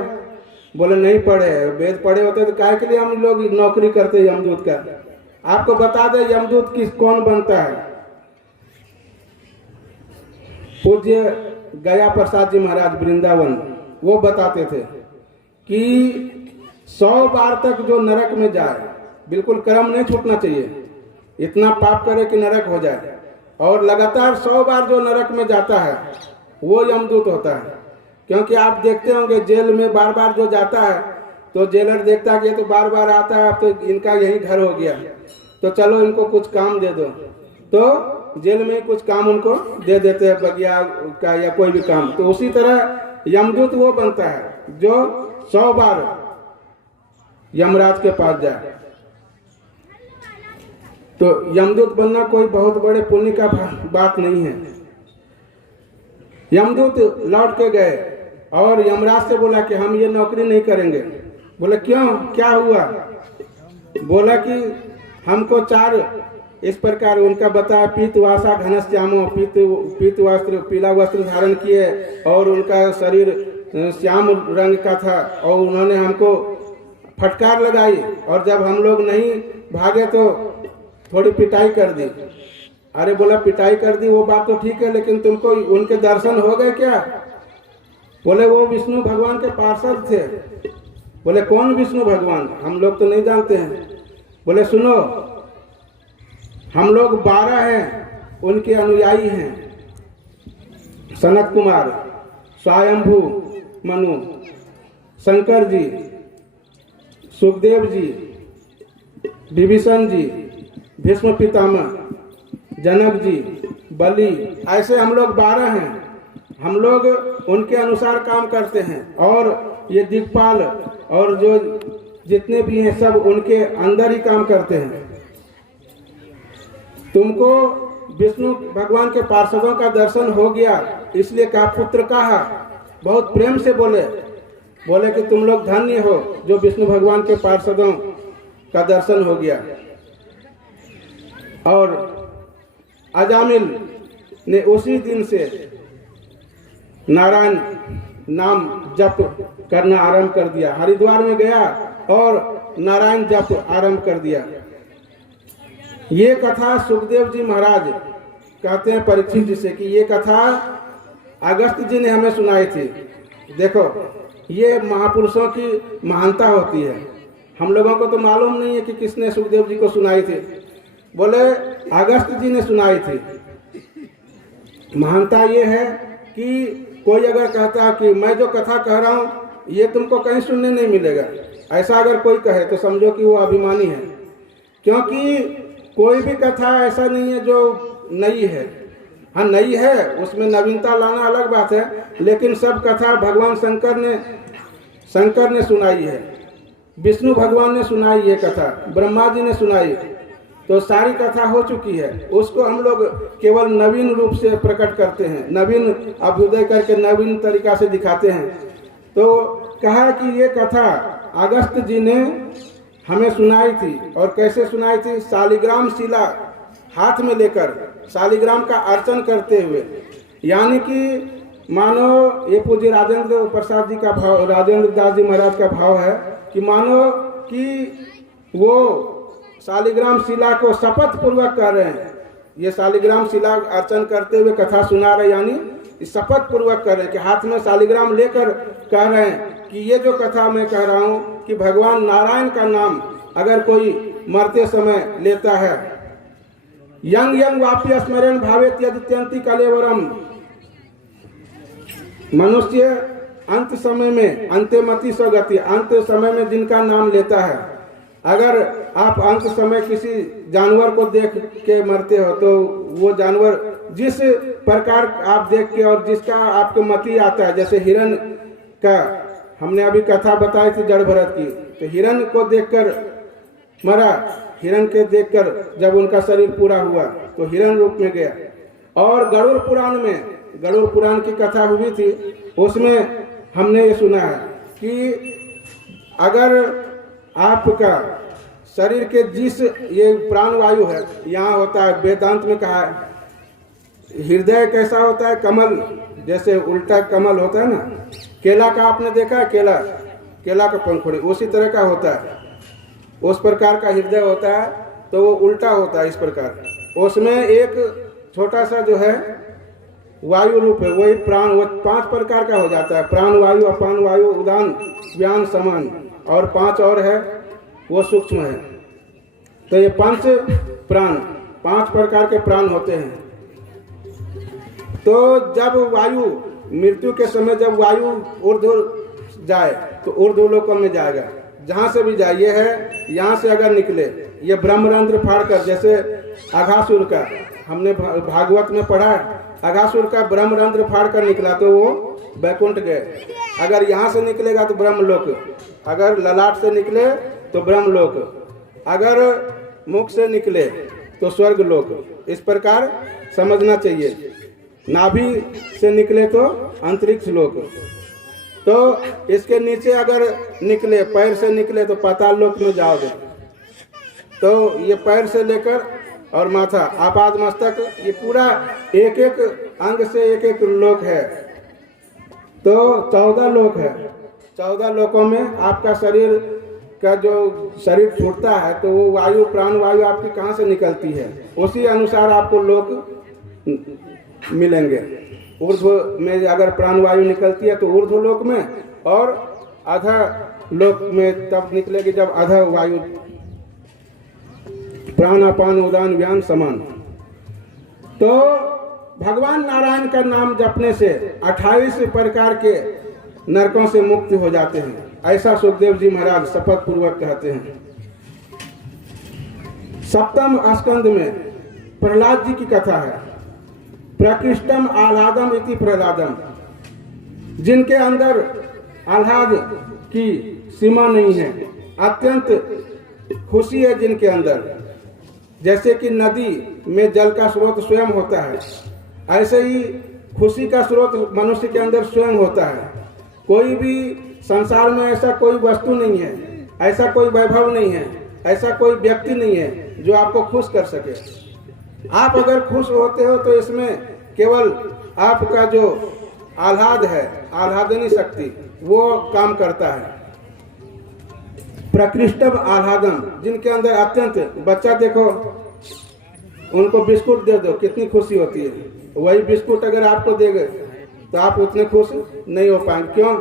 बोले नहीं पढ़े। वेद पढ़े होते तो काहे के लिए हम लोग नौकरी करते यमदूत का? आपको बता दे यमदूत कौन बनता है। पूज्य गया प्रसाद जी महाराज वृंदावन वो बताते थे कि 100 बार तक जो नरक में जाए, बिल्कुल कर्म नहीं छूटना चाहिए, इतना पाप करे कि नरक हो जाए, और लगातार 100 बार जो नरक में जाता है वो यमदूत होता है। क्योंकि आप देखते होंगे जेल में बार बार जो जाता है तो जेलर देखता है कि ये तो बार बार आता है, अब तो इनका यही घर हो गया, तो चलो इनको कुछ काम दे दो, तो जेल में कुछ काम उनको दे देते हैं, बगिया का या कोई भी काम। तो उसी तरह यमदूत वो बनता है जो 100 बार यमराज के पास जाए। तो यमदूत बनना कोई बहुत बड़े पुण्य का बात नहीं है। यमदूत लौट के गए और यमराज से बोला कि हम ये नौकरी नहीं करेंगे। बोले क्यों, क्या हुआ? बोला कि हमको 4 इस प्रकार उनका बताया, पीतवासा घनश्यामो, पीत वस्त्र, पीला वस्त्र धारण किए और उनका शरीर श्याम रंग का था, और उन्होंने हमको फटकार लगाई और जब हम लोग नहीं भागे तो थोड़ी पिटाई कर दी। अरे बोला पिटाई कर दी वो बात तो ठीक है, लेकिन तुमको उनके दर्शन हो गए क्या? बोले वो विष्णु भगवान के पार्षद थे। बोले कौन विष्णु भगवान, हम लोग तो नहीं जानते हैं। बोले सुनो, हम लोग 12 हैं, उनके अनुयायी हैं, सनत कुमार, स्वयंभू मनु, शंकर जी, सुखदेव जी, विभीषण जी, भीष्म पितामह, जनक जी, बलि, ऐसे हम लोग 12 हैं। हम लोग उनके अनुसार काम करते हैं और ये दिक्पाल और जो जितने भी हैं सब उनके अंदर ही काम करते हैं। तुमको विष्णु भगवान के पार्षदों का दर्शन हो गया, इसलिए कहा पुत्र कहा, बहुत प्रेम से बोले कि तुम लोग धन्य हो जो विष्णु भगवान के पार्षदों का दर्शन हो गया। और अजामिल ने उसी दिन से नारायण नाम जप करना आरंभ कर दिया। हरिद्वार में गया और नारायण जप आरंभ कर दिया। ये कथा सुखदेव जी महाराज कहते हैं परीक्षित जी से कि ये कथा अगस्त जी ने हमें सुनाई थी। देखो ये महापुरुषों की महानता होती है, हम लोगों को तो मालूम नहीं है कि किसने सुखदेव जी को सुनाई थी। बोले अगस्त जी ने सुनाई थी। महानता ये है कि कोई अगर कहता है कि मैं जो कथा कह रहा हूँ ये तुमको कहीं सुनने नहीं मिलेगा, ऐसा अगर कोई कहे तो समझो कि वो अभिमानी है। क्योंकि कोई भी कथा ऐसा नहीं है जो नई है। हाँ नई है, उसमें नवीनता लाना अलग बात है, लेकिन सब कथा भगवान शंकर ने सुनाई है, विष्णु भगवान ने सुनाई है कथा, ब्रह्मा जी ने सुनाई, तो सारी कथा हो चुकी है। उसको हम लोग केवल नवीन रूप से प्रकट करते हैं, नवीन अभ्युदय करके नवीन तरीका से दिखाते हैं। तो कहा कि ये कथा अगस्त जी ने हमें सुनाई थी। और कैसे सुनाई थी? शालिग्राम शिला हाथ में लेकर शालिग्राम का अर्चन करते हुए। यानी कि मानो ये पूज्य राजेंद्र प्रसाद जी का भाव, राजेंद्र दास जी महाराज का भाव है कि मानो कि वो शालिग्राम शिला को शपथ पूर्वक कर रहे हैं, ये शालिग्राम शिला अर्चन करते हुए कथा सुना रहे, यानी शपथ पूर्वक कर रहे हैं कि हाथ में शालिग्राम लेकर कह रहे हैं कि ये जो कथा मैं कह रहा हूँ कि भगवान नारायण का नाम अगर कोई मरते समय लेता है, यंग यंग वाप्य स्मरण भावेत यद्यंति कलेवरम, मनुष्य अंत समय में अंत्यमति स्वगति, अंत समय में जिनका नाम लेता है, अगर आप अंत समय किसी जानवर को देख के मरते हो तो वो जानवर जिस प्रकार आप देख के और जिसका आपको मति आता है, जैसे हिरण का हमने अभी कथा बताई थी जड़ भरत की, तो हिरण को देखकर मरा, हिरण के देखकर जब उनका शरीर पूरा हुआ तो हिरण रूप में गया। और गरुड़ पुराण में, गरुड़ पुराण की कथा हुई थी, उसमें हमने ये सुना है कि अगर आपका शरीर के जिस ये प्राणवायु है यहाँ होता है, वेदांत में कहा है हृदय कैसा होता है, कमल जैसे उल्टा कमल होता है ना, केला का आपने देखा है, केला का पंखुड़ी उसी तरह का होता है, उस प्रकार का हृदय होता है, तो वो उल्टा होता है इस प्रकार। उसमें एक छोटा सा जो है वायु रूप है, वही प्राण, वो 5 प्रकार का हो जाता है, प्राण वायु, अपान वायु, उदान व्यान समान, और 5 और है वो सूक्ष्म है। तो ये 5 प्राण, 5 प्रकार के प्राण होते हैं। तो जब वायु मृत्यु के समय जब वायु ऊर्ध्व जाए तो ऊर्ध्वलोक में जाएगा, जहाँ से भी जाए, ये है यहाँ से अगर निकले, ये ब्रह्मरंध्र फाड़कर, जैसे अघासुर का हमने भागवत में पढ़ा, अघासुर का ब्रह्मरंध्र फाड़कर निकला तो वो बैकुंठ गए। अगर यहाँ से निकलेगा तो ब्रह्मलोक, अगर ललाट से निकले तो ब्रह्मलोक, अगर मुख से निकले तो स्वर्गलोक, इस प्रकार समझना चाहिए। नाभि से निकले तो अंतरिक्ष लोक, तो इसके नीचे अगर निकले, पैर से निकले तो पाताल लोक में जाओगे। तो ये पैर से लेकर और माथा, आपाद मस्तक, ये पूरा एक एक अंग से एक एक लोक है, तो 14 लोक है। 14 लोकों में आपका शरीर का जो शरीर छूटता है तो वो वायु, प्राण वायु आपकी कहाँ से निकलती है, उसी अनुसार आपको लोक मिलेंगे। ऊर्ध्व में अगर प्राण वायु निकलती है तो ऊर्ध्व लोक में, और अधा लोक में तब निकलेगी जब अधा वायु, प्राण अपान उदान व्यान समान। तो भगवान नारायण का नाम जपने से 28 प्रकार के नरकों से मुक्त हो जाते हैं, ऐसा सुखदेव जी महाराज शपथ पूर्वक कहते हैं। 7वें स्कंद में प्रहलाद जी की कथा है, प्रकृष्टम आह्लादम इति प्रहलादम, जिनके अंदर आह्लाद की सीमा नहीं है, अत्यंत खुशी है जिनके अंदर, जैसे कि नदी में जल का स्रोत स्वयं होता है, ऐसे ही खुशी का स्रोत मनुष्य के अंदर स्वयं होता है। कोई भी संसार में ऐसा कोई वस्तु नहीं है, ऐसा कोई वैभव नहीं है, ऐसा कोई व्यक्ति नहीं है जो आपको खुश कर सके। आप अगर खुश होते हो तो इसमें केवल आपका जो आह्लाद है, आह्लादनी शक्ति, वो काम करता है। प्रकृष्टम आह्लादम, जिनके अंदर अत्यंत, बच्चा देखो उनको बिस्कुट दे दो कितनी खुशी होती है, वही बिस्कुट अगर आपको देंगे तो आप उतने खुश नहीं हो पाएंगे। क्यों?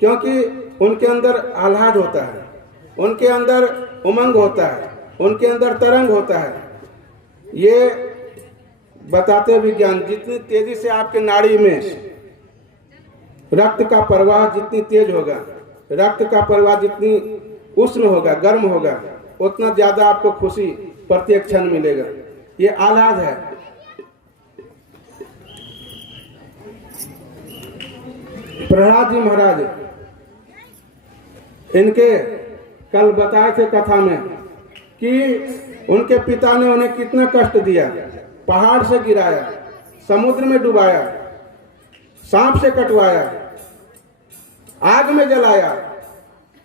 क्योंकि उनके अंदर आह्लाद होता है, उनके अंदर उमंग होता है, उनके अंदर तरंग होता है। ये बताते विज्ञान, जितनी तेजी से आपके नाड़ी में रक्त का प्रवाह जितनी तेज होगा, रक्त का प्रवाह जितनी उष्ण होगा, गर्म होगा, उतना ज्यादा आपको खुशी प्रत्येक क्षण मिलेगा। ये आह्लाद है। प्रहलाद जी महाराज, इनके कल बताए थे कथा में कि उनके पिता ने उन्हें कितना कष्ट दिया, पहाड़ से गिराया, समुद्र में डुबाया, सांप से कटवाया, आग में जलाया,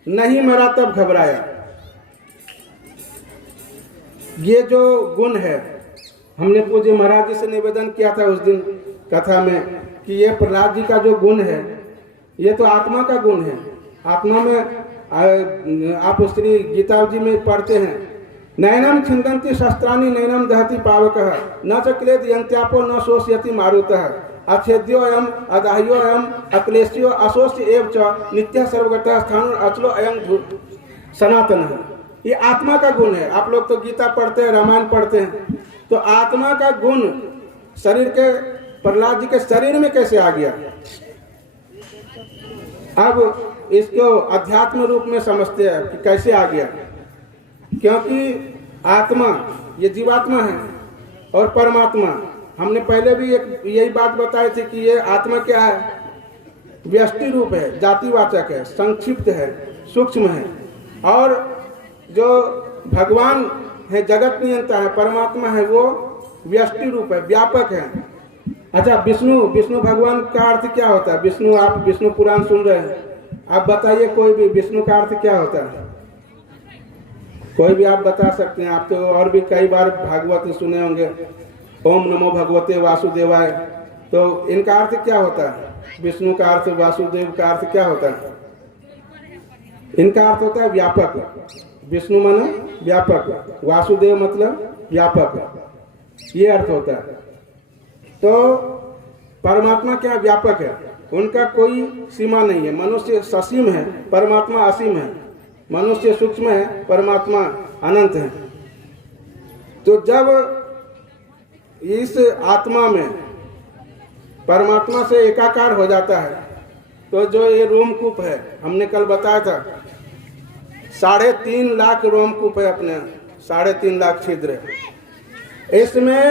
नहीं मरा तब घबराया। ये जो गुण है, हमने पूज्य महाराज जी से निवेदन किया था उस दिन कथा में कि ये प्रहलाद जी का जो गुण है, ये तो आत्मा का गुण है। आत्मा में आप श्री गीता जी में पढ़ते हैं, नैनम छिन्दन्ति शस्त्राणि नैनम दहति पावकः न च क्लेद यन्त्यापो न शोषयति मारुतः अच्छेद्योऽयम् अदाह्योऽयम् अक्लेश्यो अशोष्य एव च नित्यः सर्वगतः स्थाणुर अचलो अयं सनातनः। ये आत्मा का गुण है। आप लोग तो गीता पढ़ते हैं, रामायण पढ़ते हैं, तो आत्मा का गुण शरीर के, प्रहलाद जी के शरीर में कैसे आ गया? अब इसको अध्यात्म रूप में समझते हैं कि कैसे आ गया, क्योंकि आत्मा ये जीवात्मा है और परमात्मा, हमने पहले भी एक यही बात बताई थी कि ये आत्मा क्या है? व्यष्टि रूप है, जातिवाचक है, संक्षिप्त है, सूक्ष्म है, और जो भगवान है जगत नियंता है, परमात्मा है, वो व्यष्टि रूप है, व्यापक है। अच्छा, विष्णु भगवान का अर्थ क्या होता है? विष्णु, आप विष्णु पुराण सुन रहे हैं, आप बताइए कोई भी विष्णु का अर्थ क्या होता है? कोई भी आप बता सकते हैं। आप तो और भी कई बार भागवत सुने होंगे, ओम नमो भगवते वासुदेवाय, तो इनका अर्थ क्या होता है? विष्णु का अर्थ, वासुदेव का अर्थ क्या होता है? इनका अर्थ होता है व्यापक। विष्णु माने व्यापक, वासुदेव मतलब व्यापक, ये अर्थ होता है। तो परमात्मा क्या व्यापक है, उनका कोई सीमा नहीं है। मनुष्य ससीम है, परमात्मा असीम है। मनुष्य सूक्ष्म है, परमात्मा अनंत है। तो जब इस आत्मा में परमात्मा से एकाकार हो जाता है, तो जो ये रोमकूप है, हमने कल बताया था 3.5 लाख रोमकूप है, अपने 3.5 लाख छिद्र है। इसमें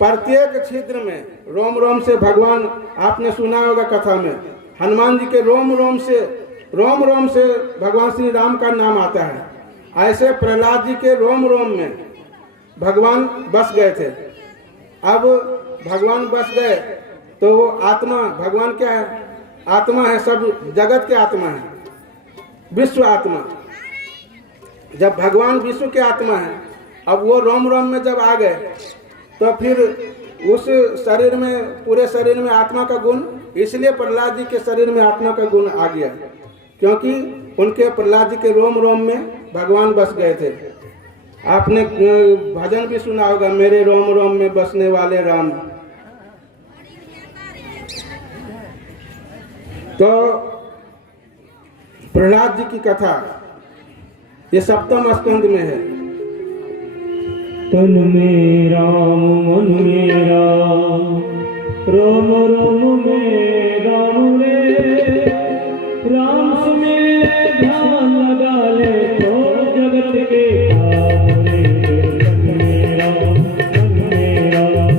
प्रत्येक छिद्र में रोम रोम से भगवान, आपने सुना होगा कथा में, हनुमान जी के रोम रोम से भगवान श्री राम का नाम आता है। ऐसे प्रहलाद जी के रोम रोम में भगवान बस गए थे। अब भगवान बस गए तो वो आत्मा, भगवान क्या है? आत्मा है, सब जगत के आत्मा है, विश्व आत्मा। जब भगवान विश्व के आत्मा है, अब वो रोम रोम में जब आ गए, तो फिर उस शरीर में, पूरे शरीर में आत्मा का गुण, इसलिए प्रहलाद जी के शरीर में आत्मा का गुण आ गया, क्योंकि उनके, प्रहलाद जी के रोम रोम में भगवान बस गए थे। आपने भजन भी सुना होगा, मेरे रोम रोम में बसने वाले राम। तो प्रहलाद जी की कथा ये 7वें स्कंद में है। तन में राम मन में राम, रोम रोम में राम रे, राम सुने ध्यान लगा ले तो जगत के काम रे। तन में राम मन में राम,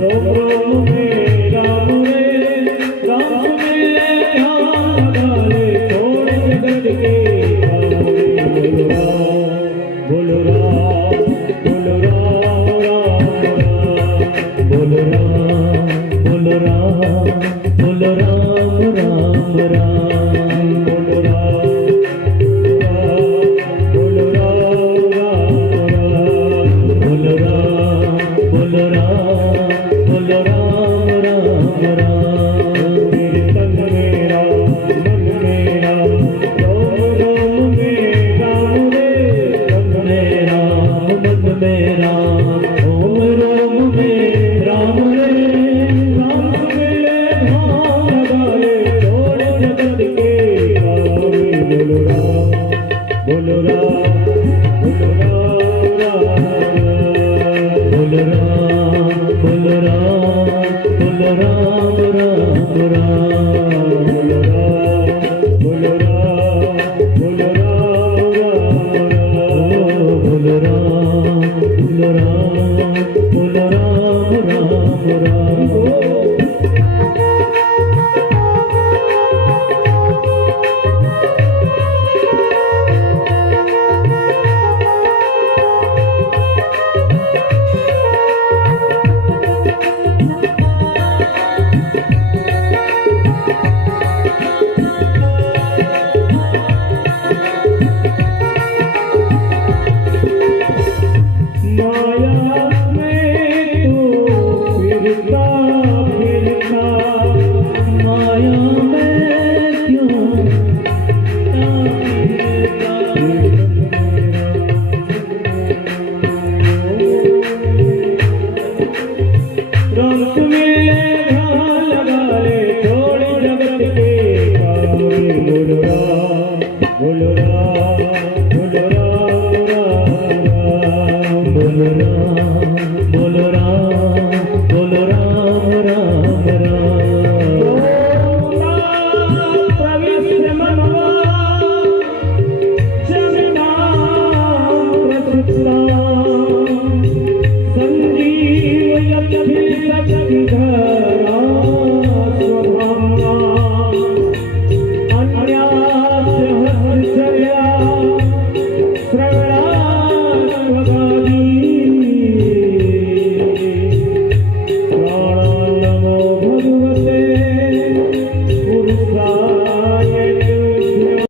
रोम रोम में राम रे, राम सुने ध्यान लगा ले तो जगत के काम रे। बोलो राम, बोलो राम, बोलो राम, बोलो राम, बोलो राम, राम राम, बोलो प्रविश्य मनवा संजीव